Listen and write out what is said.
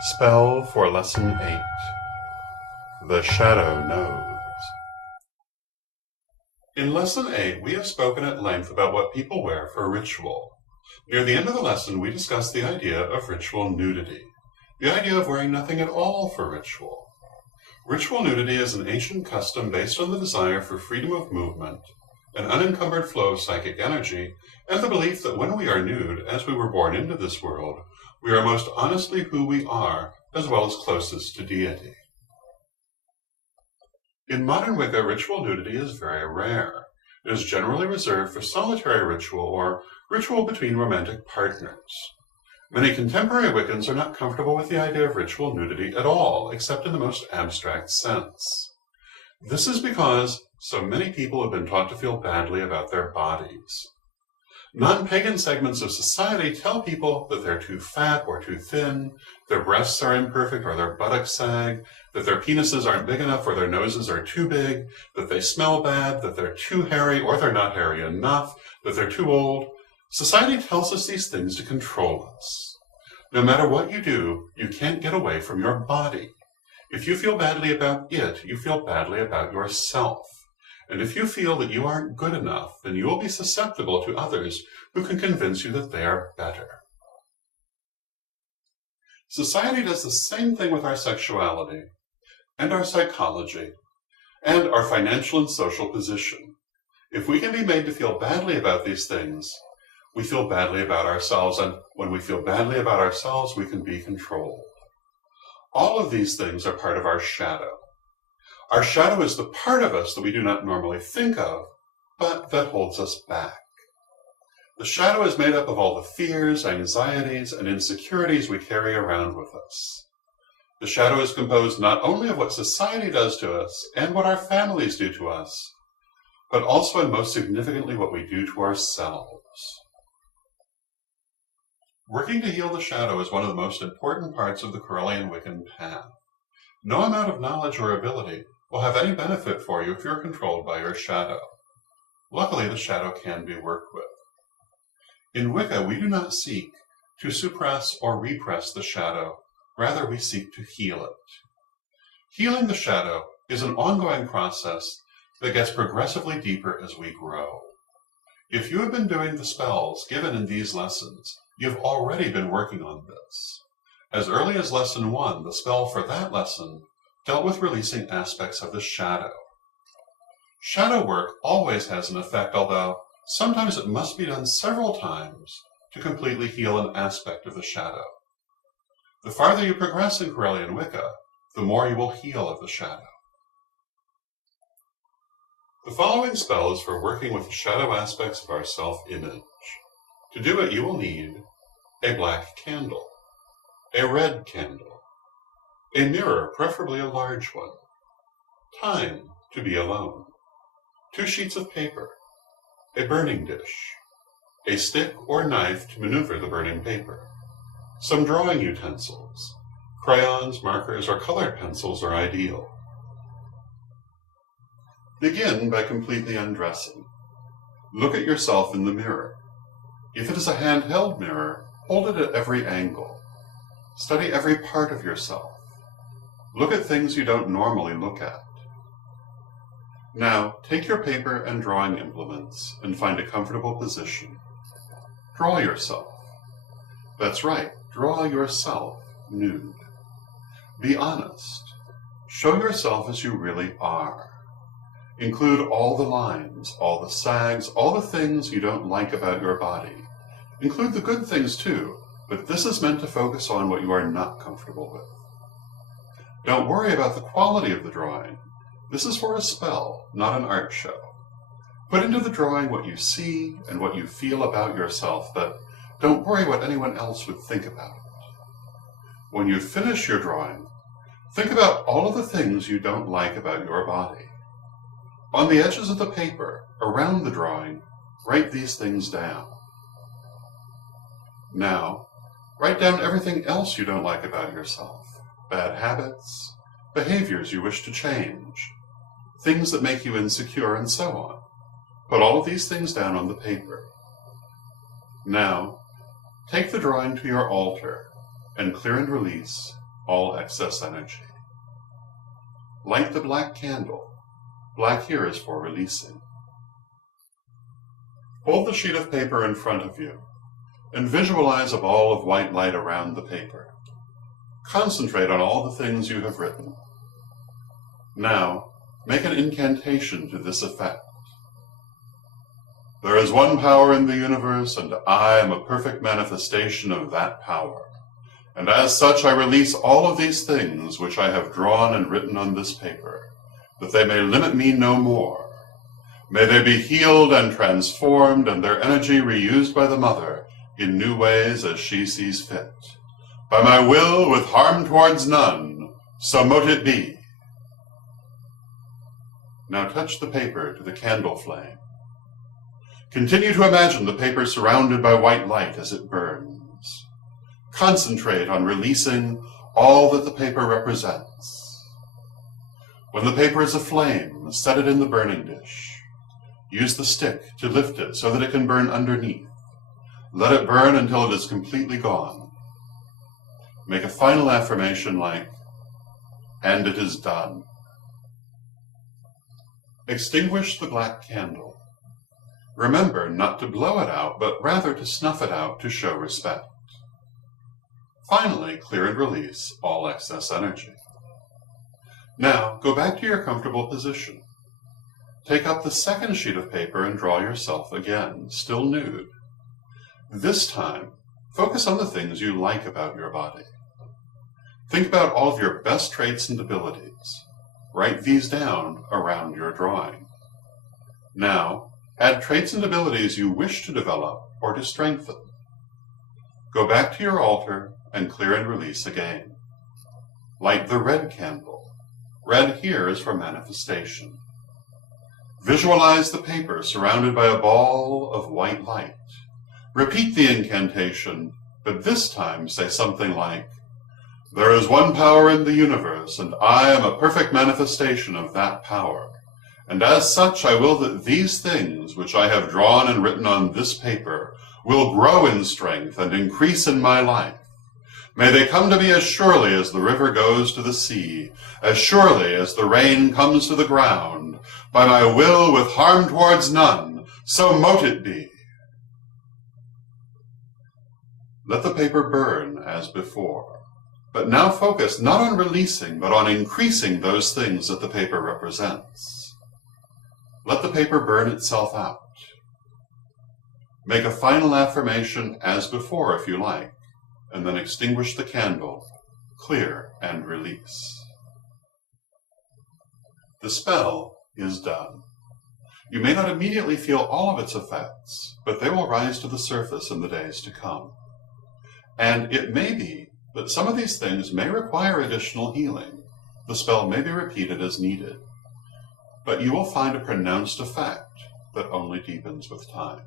Spell for Lesson 8. The Shadow Knows. In Lesson 8, we have spoken at length about what people wear for ritual. Near the end of the lesson, we discussed the idea of ritual nudity, the idea of wearing nothing at all for ritual. Ritual nudity is an ancient custom based on the desire for freedom of movement, an unencumbered flow of psychic energy, and the belief that when we are nude, as we were born into this world, we are most honestly who we are, as well as closest to deity. In modern Wicca, ritual nudity is very rare. It is generally reserved for solitary ritual or ritual between romantic partners. Many contemporary Wiccans are not comfortable with the idea of ritual nudity at all, except in the most abstract sense. This is because so many people have been taught to feel badly about their bodies. Non-pagan segments of society tell people that they're too fat or too thin, their breasts are imperfect or their buttocks sag, that their penises aren't big enough or their noses are too big, that they smell bad, that they're too hairy or they're not hairy enough, that they're too old. Society tells us these things to control us. No matter what you do, you can't get away from your body. If you feel badly about it, you feel badly about yourself. And if you feel that you aren't good enough, then you will be susceptible to others who can convince you that they are better. Society does the same thing with our sexuality, and our psychology, and our financial and social position. If we can be made to feel badly about these things, we feel badly about ourselves, and when we feel badly about ourselves, we can be controlled. All of these things are part of our shadow. Our shadow is the part of us that we do not normally think of, but that holds us back. The shadow is made up of all the fears, anxieties, and insecurities we carry around with us. The shadow is composed not only of what society does to us and what our families do to us, but also and most significantly what we do to ourselves. Working to heal the shadow is one of the most important parts of the Correllian Wiccan path. No amount of knowledge or ability will have any benefit for you if you're controlled by your shadow. Luckily, the shadow can be worked with. In Wicca, we do not seek to suppress or repress the shadow. Rather, we seek to heal it. Healing the shadow is an ongoing process that gets progressively deeper as we grow. If you have been doing the spells given in these lessons, you've already been working on this. As early as Lesson 1, the spell for that lesson dealt with releasing aspects of the shadow. Shadow work always has an effect, although sometimes it must be done several times to completely heal an aspect of the shadow. The farther you progress in Correllian Wicca, the more you will heal of the shadow. The following spell is for working with the shadow aspects of our self-image. To do it, you will need a black candle, a red candle, a mirror, preferably a large one, time to be alone, 2 sheets of paper, a burning dish, a stick or knife to maneuver the burning paper, some drawing utensils, crayons, markers, or colored pencils are ideal. Begin by completely undressing. Look at yourself in the mirror. If it is a handheld mirror, hold it at every angle. Study every part of yourself. Look at things you don't normally look at. Now, take your paper and drawing implements and find a comfortable position. Draw yourself. That's right, draw yourself nude. Be honest. Show yourself as you really are. Include all the lines, all the sags, all the things you don't like about your body. Include the good things too, but this is meant to focus on what you are not comfortable with. Don't worry about the quality of the drawing. This is for a spell, not an art show. Put into the drawing what you see and what you feel about yourself, but don't worry what anyone else would think about it. When you finish your drawing, think about all of the things you don't like about your body. On the edges of the paper, around the drawing, write these things down. Now, write down everything else you don't like about yourself. Bad habits, behaviors you wish to change, things that make you insecure, and so on. Put all of these things down on the paper. Now, take the drawing to your altar and clear and release all excess energy. Light the black candle. Black here is for releasing. Hold the sheet of paper in front of you and visualize a ball of white light around the paper. Concentrate on all the things you have written. Now, make an incantation to this effect. There is one power in the universe, and I am a perfect manifestation of that power. And as such, I release all of these things which I have drawn and written on this paper, that they may limit me no more. May they be healed and transformed, and their energy reused by the Mother in new ways as she sees fit. By my will, with harm towards none, so mote it be. Now touch the paper to the candle flame. Continue to imagine the paper surrounded by white light as it burns. Concentrate on releasing all that the paper represents. When the paper is aflame, set it in the burning dish. Use the stick to lift it so that it can burn underneath. Let it burn until it is completely gone. Make a final affirmation like, "And it is done." Extinguish the black candle. Remember not to blow it out, but rather to snuff it out to show respect. Finally, clear and release all excess energy. Now, go back to your comfortable position. Take up the second sheet of paper and draw yourself again, still nude. This time, focus on the things you like about your body. Think about all of your best traits and abilities. Write these down around your drawing. Now, add traits and abilities you wish to develop or to strengthen. Go back to your altar and clear and release again. Light the red candle. Red here is for manifestation. Visualize the paper surrounded by a ball of white light. Repeat the incantation, but this time say something like, "There is one power in the universe, and I am a perfect manifestation of that power. And as such, I will that these things which I have drawn and written on this paper will grow in strength and increase in my life. May they come to me as surely as the river goes to the sea, as surely as the rain comes to the ground. By my will, with harm towards none, so mote it be." Let the paper burn as before, but now focus not on releasing, but on increasing those things that the paper represents. Let the paper burn itself out. Make a final affirmation as before if you like, and then extinguish the candle, clear and release. The spell is done. You may not immediately feel all of its effects, but they will rise to the surface in the days to come. And it may be that some of these things may require additional healing. The spell may be repeated as needed, but you will find a pronounced effect that only deepens with time.